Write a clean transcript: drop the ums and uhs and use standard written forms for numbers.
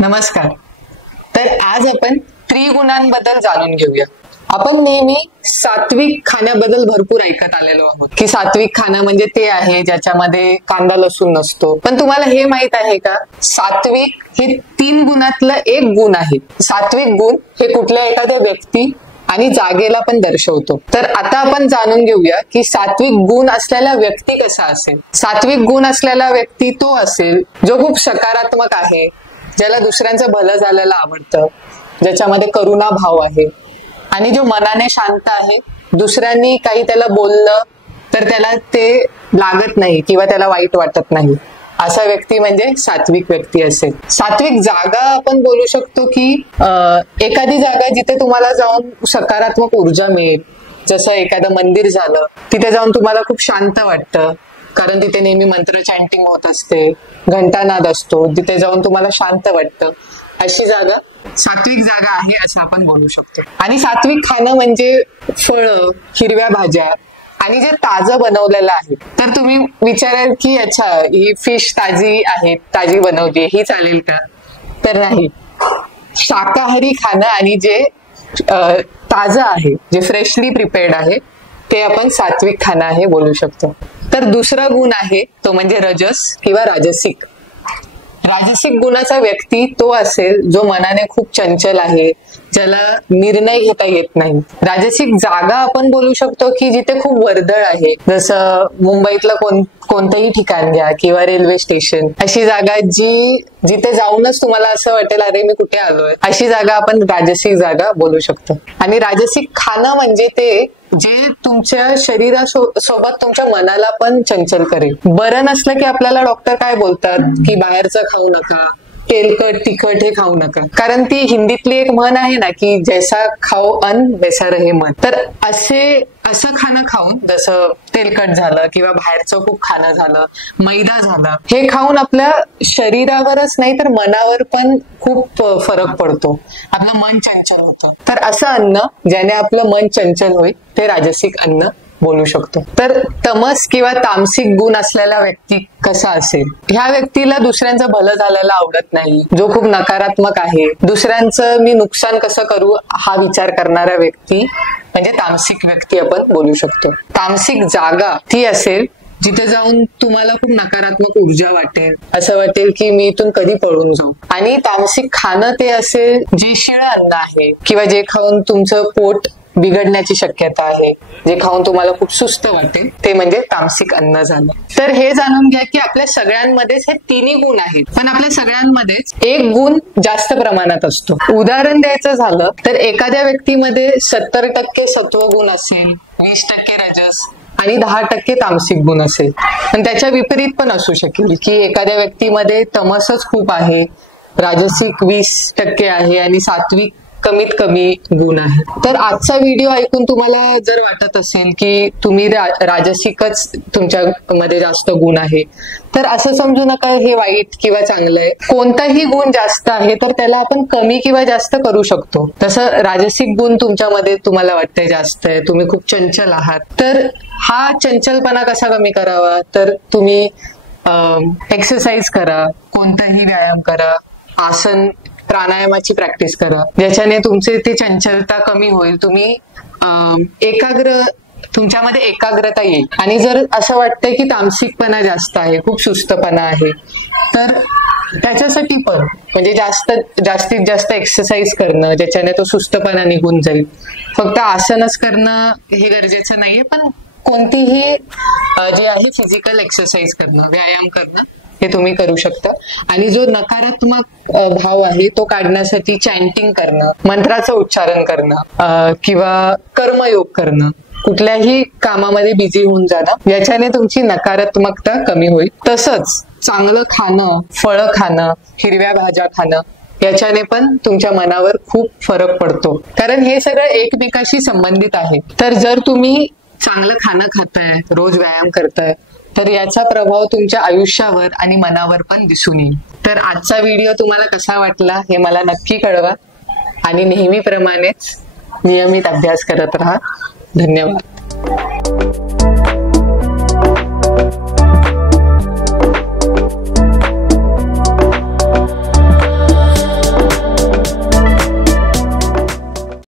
नमस्कार. तर आज आपण त्रिगुणांबद्दल जाणून घेऊया. आपण नेहमी सात्विक खाण्याबद्दल भरपूर ऐकत आलेलो आहोत की सात्विक खाणं म्हणजे ते आहे ज्याच्यामध्ये कांदा लसूण नसतो. पण तुम्हाला हे माहित आहे का, सात्विक हे 3 गुणातलं एक गुण आहे. सात्विक गुण हे कुठल्या एखाद्या व्यक्ती आणि जागेला पण दर्शवतो. तर आता आपण जाणून घेऊया की सात्विक गुण असलेला व्यक्ती कसा असेल. सात्विक गुण असलेला व्यक्ती तो असेल जो खूप सकारात्मक आहे, ज्याला दुसऱ्यांचं भलं झालेलं आवडतं, ज्याच्यामध्ये करुणा भाव आहे आणि जो मनाने शांत आहे. दुसऱ्यांनी काही त्याला बोललं तर त्याला ते लागत नाही किंवा त्याला वाईट वाटत नाही. असा व्यक्ती म्हणजे सात्विक व्यक्ती असेल. सात्विक जागा आपण बोलू शकतो की एखादी जागा जिथे तुम्हाला जाऊन सकारात्मक ऊर्जा मिळेल. जसं एखादं मंदिर झालं, तिथे जाऊन तुम्हाला खूप शांत वाटतं, कारण तिथे नेहमी मंत्र चॅन्टिंग होत असते, घंटानाद असतो, तिथे जाऊन तुम्हाला शांत वाटतं. अशी जागा सात्विक जागा आहे असं आपण बोलू शकतो. आणि सात्विक खाणं म्हणजे फळं, हिरव्या भाज्या आणि जे ताजं बनवलेलं आहे. तर तुम्ही विचाराल की अच्छा, ही फिश ताजी आहे, ताजी बनवली, ही चालेल का? तर नाही. शाकाहारी खाणं आणि जे ताजं आहे, जे फ्रेशली प्रिपेअर्ड आहे, ते आपण सात्विक खाणं आहे बोलू शकतो. तर दुसरा गुण आहे तो म्हणजे रजस किंवा राजसिक. राजसिक गुणाचा व्यक्ती तो असेल जो मनाने खूप चंचल आहे, ज्याला निर्णय घेता येत नाही. राजसिक जागा आपण बोलू शकतो की जिथे खूप वर्दळ आहे, जसं मुंबईतलं कोणतंही ठिकाण घ्या किंवा रेल्वे स्टेशन. अशी जागा जिथे जाऊनच तुम्हाला असं वाटेल अरे मी कुठे आलोय, अशी जागा आपण राजसिक जागा बोलू शकतो. आणि राजसिक खाणं म्हणजे ते जे तुमच्या शरीरासोबत तुमच्या मनाला पण चंचल करेल. बरं नसलं की आपल्याला डॉक्टर काय बोलतात की बाहेरचं खाऊ नका, तेलकट तिखट हे खाऊ नका. कारण ती हिंदीतली एक म्हण आहे ना की जैसा खाओ अन्न वैसा रहे मन. तर असं खाणं खाऊन, जसं तेलकट झालं किंवा बाहेरचं खूप खाणं झालं, मैदा झाला, हे खाऊन आपल्या शरीरावरच नाही तर मनावर पण खूप फरक पडतो. आपलं मन चंचल होतं. तर असं अन्न ज्याने आपलं मन चंचल होईल ते राजसिक अन्न बोलू शकतो. तर तमस किंवा तामसिक गुण असलेला व्यक्ती कसा असेल? ह्या व्यक्तीला दुसऱ्यांचं भलं झालेलं आवडत नाही, जो खूप नकारात्मक आहे, दुसऱ्यांचं मी नुकसान कसं करू हा विचार करणारा व्यक्ती म्हणजे तामसिक व्यक्ती आपण बोलू शकतो. तामसिक जागा ती असेल जिथे जाऊन तुम्हाला खूप नकारात्मक ऊर्जा वाटेल, असं वाटेल की मी इथून कधी पळून जाऊ. आणि तामसिक खाणं ते असेल जे शिळं अन्न आहे किंवा जे खाऊन तुमचं पोट बिघडण्याची शक्यता आहे, जे खाऊन तुम्हाला खूप सुस्त वाटेल, ते म्हणजे तामसिक अन्न झालं. तर हे जाणून घ्या की आपल्या सगळ्यांमध्येच हे 3 गुण आहेत, पण आपल्या सगळ्यांमध्येच एक गुण जास्त प्रमाणात असतो. उदाहरण द्यायचं झालं तर एखाद्या व्यक्तीमध्ये 70% सत्वगुण असेल, 20% रजस आणि 10% तामसिक गुण असेल. पण त्याच्या विपरीत पण असू शकेल की एखाद्या व्यक्तीमध्ये तमसच खूप आहे, राजसिक 20% आहे आणि सात्विक कमीत कमी गुण आहे. तर आजचा व्हिडिओ ऐकून तुम्हाला जर वाटत असेल की तुम्ही राजसिकच तुमच्यामध्ये जास्त गुण आहे, तर असं समजू नका हे वाईट किंवा चांगलं आहे. कोणताही गुण जास्त आहे तर त्याला आपण कमी किंवा जास्त करू शकतो. तसं राजसिक गुण तुमच्यामध्ये तुम्हाला वाटतंय जास्त आहे, तुम्ही खूप चंचल आहात, तर हा चंचलपणा कसा कमी करावा? तर तुम्ही एक्सरसाइज करा, कोणताही व्यायाम करा, आसन प्राणायामाची प्रॅक्टिस करा, ज्याच्याने तुमचे ते चंचलता कमी होईल. तुम्ही तुमच्यामध्ये एकाग्रता येईल. आणि जर असं वाटतंय की तामसिकपणा जास्त आहे, खूप सुस्तपणा आहे, तर त्याच्यासाठी पण म्हणजे जास्तीत जास्त एक्सरसाइज करणं, ज्याच्याने तो सुस्तपणा निघून जाईल. फक्त आसनच करणं हे गरजेचं नाहीये, पण कोणतीही जे आहे फिजिकल एक्सरसाइज करणं, व्यायाम करणं हे तुम्ही करू शकता. आणि जो नकारात्मक भाव आहे तो काढण्यासाठी चॅन्टिंग करणं, मंत्राचं उच्चारण करणं किंवा कर्मयोग करणं, कुठल्याही कामामध्ये बिझी होऊन जाणं, याच्याने तुमची नकारात्मकता कमी होईल. तसंच चांगलं खाणं, फळं खाणं, हिरव्या भाज्या खाणं, याच्याने पण तुमच्या मनावर खूप फरक पडतो, कारण हे सगळं एकमेकाशी संबंधित आहे. तर जर तुम्ही चांगलं खाणं खाताय, रोज व्यायाम करताय, तर याचा प्रभाव तुमच्या आयुष्यावर आणि मनावर पण दिसून येईल. तर आजचा व्हिडिओ तुम्हाला कसा वाटला हे मला नक्की कळवा आणि नेहमीप्रमाणेच नियमित अभ्यास करत राहा. धन्यवाद.